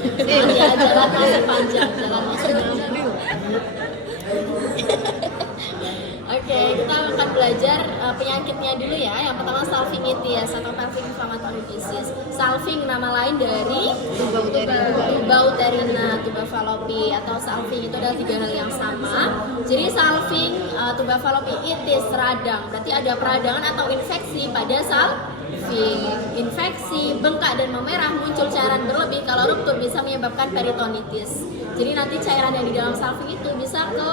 Ya, jalan masih panjang, jalan masih panjang. Oke, kita akan belajar penyakitnya dulu ya. Yang pertama salpingitis atau pelvic inflammatory disease. Salving nama lain dari tuba uterina, tuba fallopi atau salving itu adalah tiga hal yang sama. Jadi salving, tuba fallopi itis radang, berarti ada peradangan atau infeksi pada salving. Infeksi, bengkak dan memerah, muncul cairan berlebih. Kalau ruptur bisa menyebabkan peritonitis. Jadi nanti cairan yang di dalam salving itu bisa ke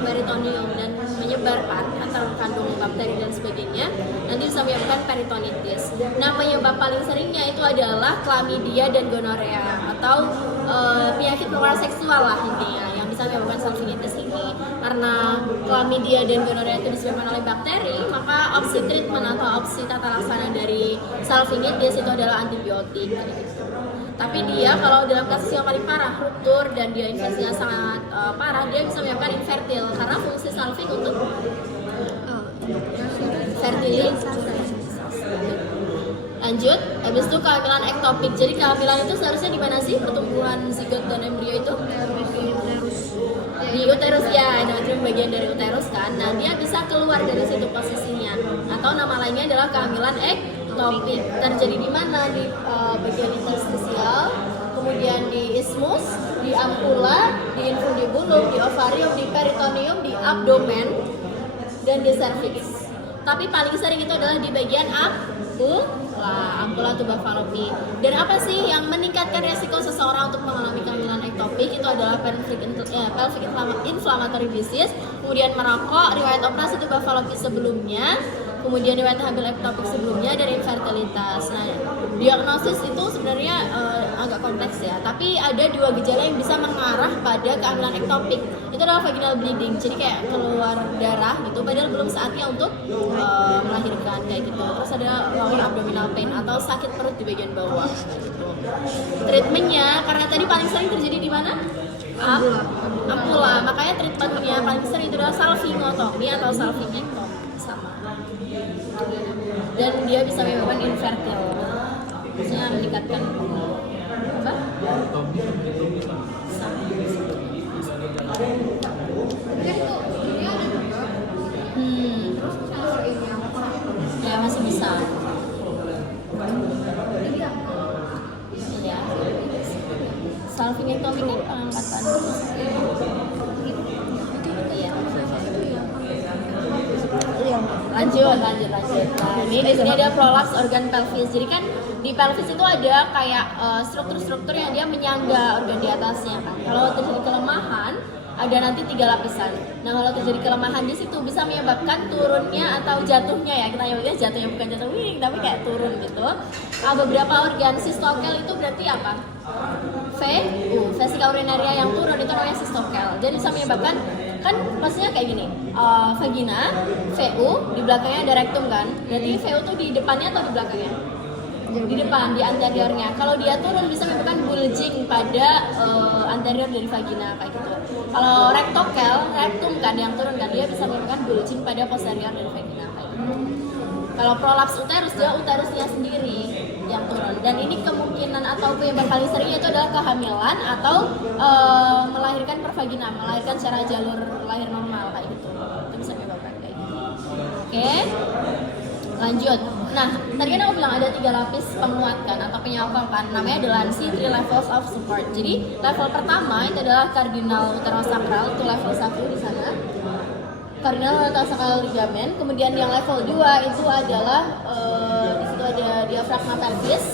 peritoneum dan menyebar atau kandung bakteri dan sebagainya. Nanti bisa menyebabkan peritonitis. Nah, penyebab paling seringnya itu adalah chlamydia dan gonorea atau penyakit penularan seksual lah intinya yang bisa menyebabkan salvingitis ini. Karena chlamydia dan gonorea itu disebabkan oleh bakteri, maka opsi treatment atau opsi tata laksana dari salvingitis itu adalah antibiotik. Tapi dia kalau dalam kasus yang paling parah, ruptur dan dia infeksinya sangat parah, dia bisa menyebabkan infertil karena fungsi salving untuk fertilitas. Lanjut, habis itu kehamilan ektopik. Jadi kehamilan itu seharusnya di mana sih pertumbuhan zigot dan embrio itu? Di uterus ya, endometrium bagian dari uterus kan. Nah, dia bisa keluar dari situ posisinya. Atau nama lainnya adalah kehamilan ektopik. Terjadi di mana? Di bagian interstisial, kemudian di isthmus, di ampula, di infundibulum, di ovarium, di peritoneum, di abdomen, dan di cervix. Tapi paling sering itu adalah di bagian ampula tuba fallopi. Dan apa sih yang meningkatkan resiko seseorang untuk mengalami kehamilan ektopik? Itu adalah pelvic inflammatory disease, kemudian merokok, riwayat operasi tuba fallopi sebelumnya, kemudian riwayat hamil ektopik sebelumnya, dan infertilitas. Nah, diagnosis itu sebenarnya agak kompleks ya, tapi ada dua gejala yang bisa mengarah pada kehamilan ektopik. Itu adalah vaginal bleeding, jadi kayak keluar darah gitu, padahal belum saatnya untuk melahirkan kayak gitu. Terus ada lower abdominal pain atau sakit perut di bagian bawah. Gitu. Treatmentnya, karena tadi paling sering terjadi di mana? Ampula. Makanya treatmentnya paling sering itu adalah salvingotomi atau salvingectomy sama. Dan dia bisa menyebabkan infertil, maksudnya meningkatkan apa? Ya masih bisa. Ya. Salvingectomy kan pengangkatan. Iya. Lanjut. Nah, ini di sini ada prolaps organ pelvis. Jadi kan di pelvis itu ada kayak struktur-struktur yang dia menyangga organ di atasnya kan. Kalau terjadi kelemahan, ada nanti 3 lapisan. Nah, kalau terjadi kelemahan di situ bisa menyebabkan turunnya atau jatuhnya ya. Kita nyebutnya jatuhnya, bukan jatuh wing, tapi kayak turun gitu. Beberapa organ sistokel itu berarti apa? Vesika urinaria yang turun itu namanya sistokel. Jadi bisa menyebabkan, kan pastinya kayak gini, vagina, VU, di belakangnya ada rektum kan. Berarti VU tuh di depannya atau di belakangnya? Di depan, di anteriornya. Kalau dia turun bisa menyebabkan bulging pada anterior dari vagina kayak gitu. Kalau rektum kan yang turun kan, dia bisa menyebabkan bulging pada posterior dari vagina kayak gitu. Kalau prolaps uterus, dia uterusnya sendiri yang turun. Dan ini kemungkinan atau penyebab paling seringnya itu adalah kehamilan atau melahirkan per vagina, melahirkan secara jalur lahir normal kayak gitu. Itu bisa menyebabkan kayak gitu. Oke. Lanjut. Nah, tadi kan aku bilang ada 3 lapis penguat kan atau penyokong kan. Namanya adalah C3 levels of support. Jadi level pertama itu adalah cardinal uterosacral, itu level 1 di sana. Cardinal uterosacral ligamen. Kemudian yang level 2 itu adalah di situ ada diafragma pelvis.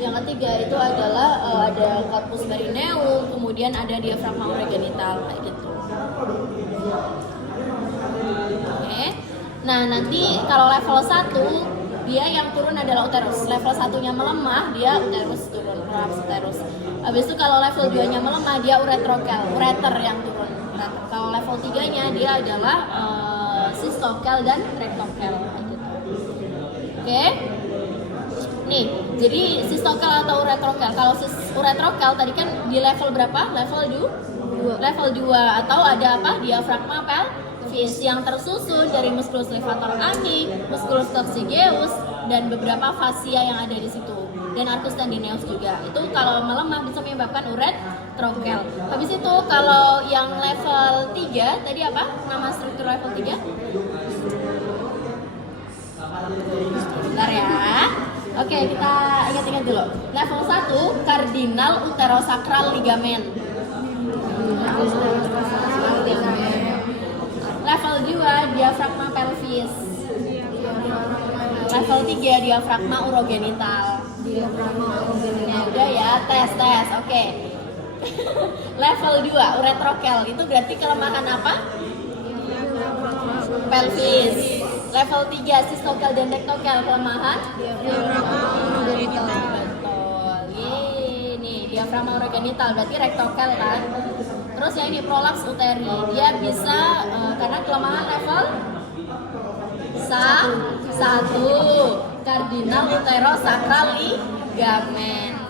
Yang ketiga itu adalah ada corpus perineum, kemudian ada diafragma urogenital kayak gitu. Oke. Nah, nanti kalau level 1 dia yang turun adalah uterus. Level 1-nya melemah, dia uterus turun, prolaps uterus. Habis itu kalau level 2-nya melemah, dia ureter yang turun. Kalau level 3-nya dia adalah sistokel dan rectokel gitu. Oke. Nih, jadi sistokel atau uretrokel. Kalau uretrokel tadi kan di level berapa? Level 2. Level 2 atau ada apa? Diafragma pelvis yang tersusun dari musculus levator ani, musculus coccygeus, dan beberapa fascia yang ada di situ. dan arcus tendineus juga. Itu kalau melemah bisa menyebabkan uretrokel. Habis itu kalau yang level 3 tadi apa? Nama struktur level 3? Bentar ya. Oke, kita ingat-ingat dulu. Level 1 cardinal uterosacral ligament. Level 2 diafragma pelvis. Level 3 diafragma urogenital. Ya udah ya, tes. Oke. Level 2 uretrokel itu berarti kelemahan apa? Pelvis. Level 3 sistokel dan dektokel kelemahan? Betul. Yeay, nih diafragma urogenital berarti rektokel kan? Terus yang ini prolaps uteri, dia bisa karena kelemahan level 1 cardinal uterosacral ligamen.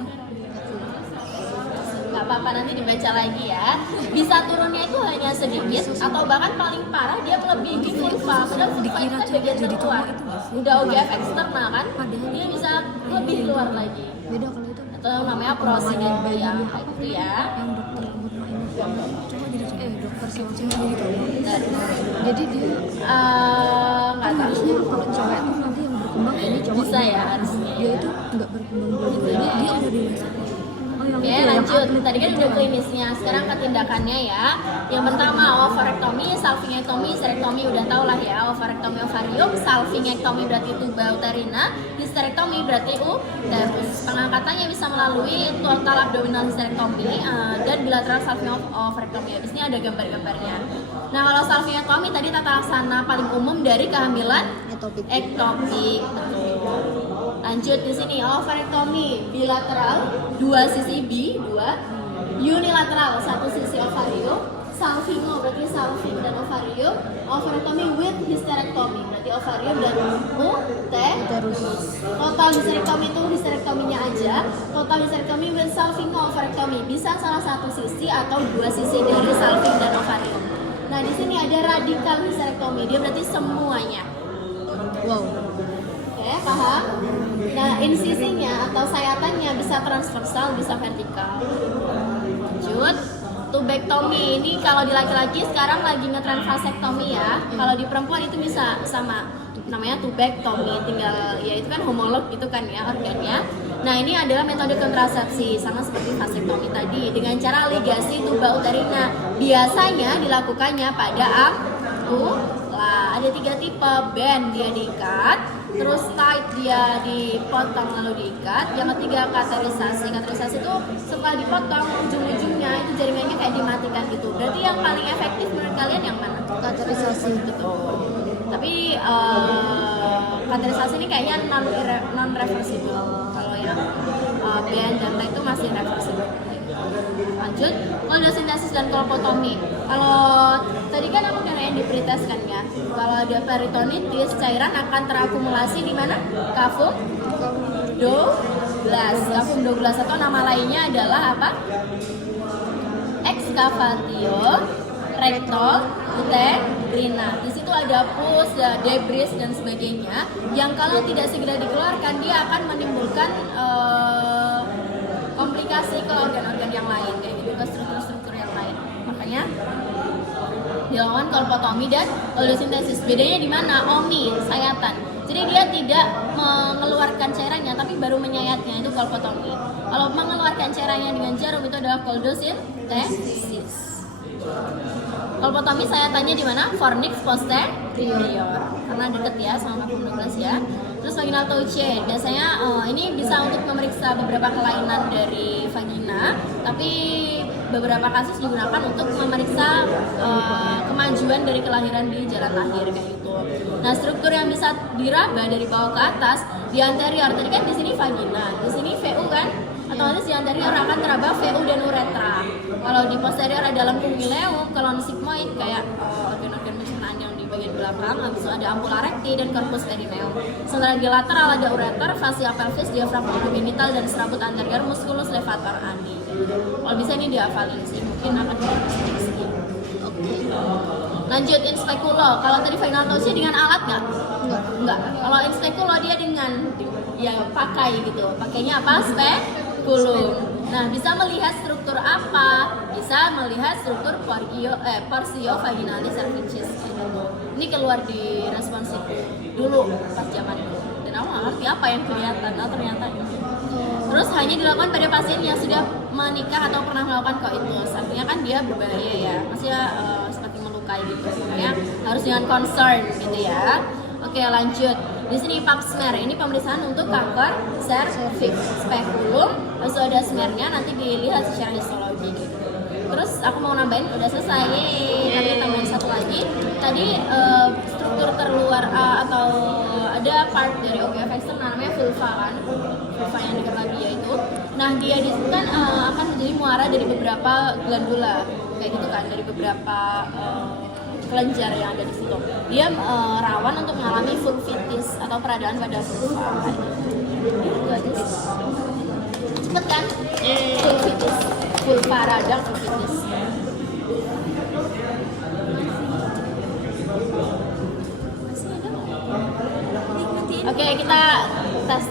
Gak apa-apa, nanti dibaca lagi ya. Bisa turunnya itu hanya sedikit atau bahkan paling parah dia melebihi vulva. Padahal vulva itu kan bagian terluar. Udah OGF eksternal kan, dia bisa lebih keluar lagi. Beda kalau itu. Atau namanya prosidentia kayak gitu ya. Yang dokter Mutma ini coba jadi dokter cewek jadi cowok. Jadi dia Nggak tahu. harusnya kalau cewek tuh nanti yang berkembang ini cowok Bisa ya harusnya. dia itu nggak berkembang dulu. Jadi dia udah dewasa. Oke, lanjut. Tadi kan udah klinisnya, sekarang ke tindakannya ya. Yang pertama ovarektomi, salpingektomi, histerektomi udah tau lah ya. Ovarektomi ovarium, salpingektomi berarti tuba uterina, histerektomi berarti uterus. Pengangkatannya bisa melalui total abdominal histerektomi dan bilateral salpingovarektomi. Habis ini ada gambar-gambarnya. Nah, kalau salpingektomi tadi tata laksana paling umum dari kehamilan ektopik. Betul. Lanjut di sini ovarektomi bilateral, 2 sisi B, 2 unilateral, 1 sisi ovarium, salpingo berarti salping dan ovarium, ovarektomi with hysterectomy berarti ovarium dan uterus. Total hysterectomy itu hysterectominya aja, total hysterectomy with salpingo ovarektomi bisa salah satu sisi atau 2 sisi dari salping dan ovarium. Nah di sini ada radikal hysterectomy, dia berarti semuanya. Wow. Oke, paham? Nah, insisinya atau sayatannya bisa transversal, bisa vertikal. Lanjut, tubektomi ini kalau di laki-laki sekarang lagi ngetren vasektomi ya. Kalau di perempuan itu bisa sama, namanya tubektomi, tinggal ya itu kan homolog gitu kan ya organnya. Nah, ini adalah metode kontrasepsi sama seperti vasektomi tadi dengan cara ligasi tuba uterina. Biasanya dilakukannya pada ampula. Ada 3 tipe, band dia diikat, terus tight dia dipotong lalu diikat. Yang ketiga kateterisasi. Kateterisasi itu setelah dipotong ujung-ujungnya itu jaringannya kayak dimatikan gitu. Berarti yang paling efektif menurut kalian yang mana? Kateterisasi. Betul. Tapi kateterisasi ini kayaknya non reversible. Kalau yang band dan tight itu masih reversible. Lanjut, koldosintesis dan kolpotomi. Kalau tadi kan aku udah nanya di pretest kan ya. Kalau ada peritonitis, cairan akan terakumulasi di mana? Kafum 12. Kafum 12 atau nama lainnya adalah apa? Excavatio rectal uterina. Di situ ada pus, debris dan sebagainya yang kalau tidak segera dikeluarkan dia akan menimbulkan komplikasi ke organ-organ yang lain kayak gitu, ke struktur-struktur yang lain. Makanya dilakukan kolpotomi dan koldosintesis. Bedanya di mana? Omi, sayatan. Jadi dia tidak mengeluarkan cairannya tapi baru menyayatnya, itu kolpotomi. Kalau mengeluarkan cairannya dengan jarum itu adalah koldosintesis. Kolpotomi sayatannya di mana? Fornix posterior. Karena deket ya sama kafum 12 ya. Terus vaginal touche, biasanya ini bisa untuk memeriksa beberapa kelainan dari vagina, tapi beberapa kasus digunakan untuk memeriksa kemajuan dari kelahiran di jalan lahir kayak gitu. Nah, struktur yang bisa diraba dari bawah ke atas di anterior, tadi kan di sini vagina, di sini VU kan, otomatis di anterior akan teraba VU dan uretra. Kalau di posterior ada lengkung ileum, colon sigmoid kayak organ-organ pencernaan yang di bagian belakang, habis itu ada ampula recti dan corpus perineum. Sementara di lateral ada ureter, fascia pelvis, diafragma urogenital dan serabut anterior, musculus levator ani. Kalau bisa ini dihafalin sih, mungkin akan sedikit. Oke. Lanjut inspekulo. Kalau tadi vaginal touche dengan alat nggak? Enggak. Kalau inspekulo dia dengan dia pakai gitu. Pakainya apa? Spekulum. Nah, bisa melihat struktur apa? Bisa melihat struktur Portio vaginalis cervicis gitu. Ini keluar di responsiku dulu pas zaman itu. Dan aku nggak ngerti apa yang kelihatan, ternyata ini. Terus hanya dilakukan pada pasien yang sudah menikah atau pernah melakukan koitus. Artinya kan dia berbahaya ya, maksudnya seperti melukai gitu. Makanya harus dengan concern gitu ya. Oke, lanjut. Di sini pap smear, ini pemeriksaan untuk kanker cervix speculum. Terus ada smearnya, nanti dilihat secara histologi gitu. Terus aku mau nambahin, udah selesai. Tadi tambahin satu lagi. Tadi struktur terluar atau ada part dari OVF eksternal namanya vulva kan, vulva yang dekat labia itu. Nah dia di situ kan akan menjadi muara dari beberapa glandula, kayak gitu kan, dari beberapa kelenjar yang ada di situ. Dia rawan untuk mengalami vulvitis atau peradaan pada vulva. Cepet kan? Vulvitis, vulva radang vulvitis. Oke, kita tes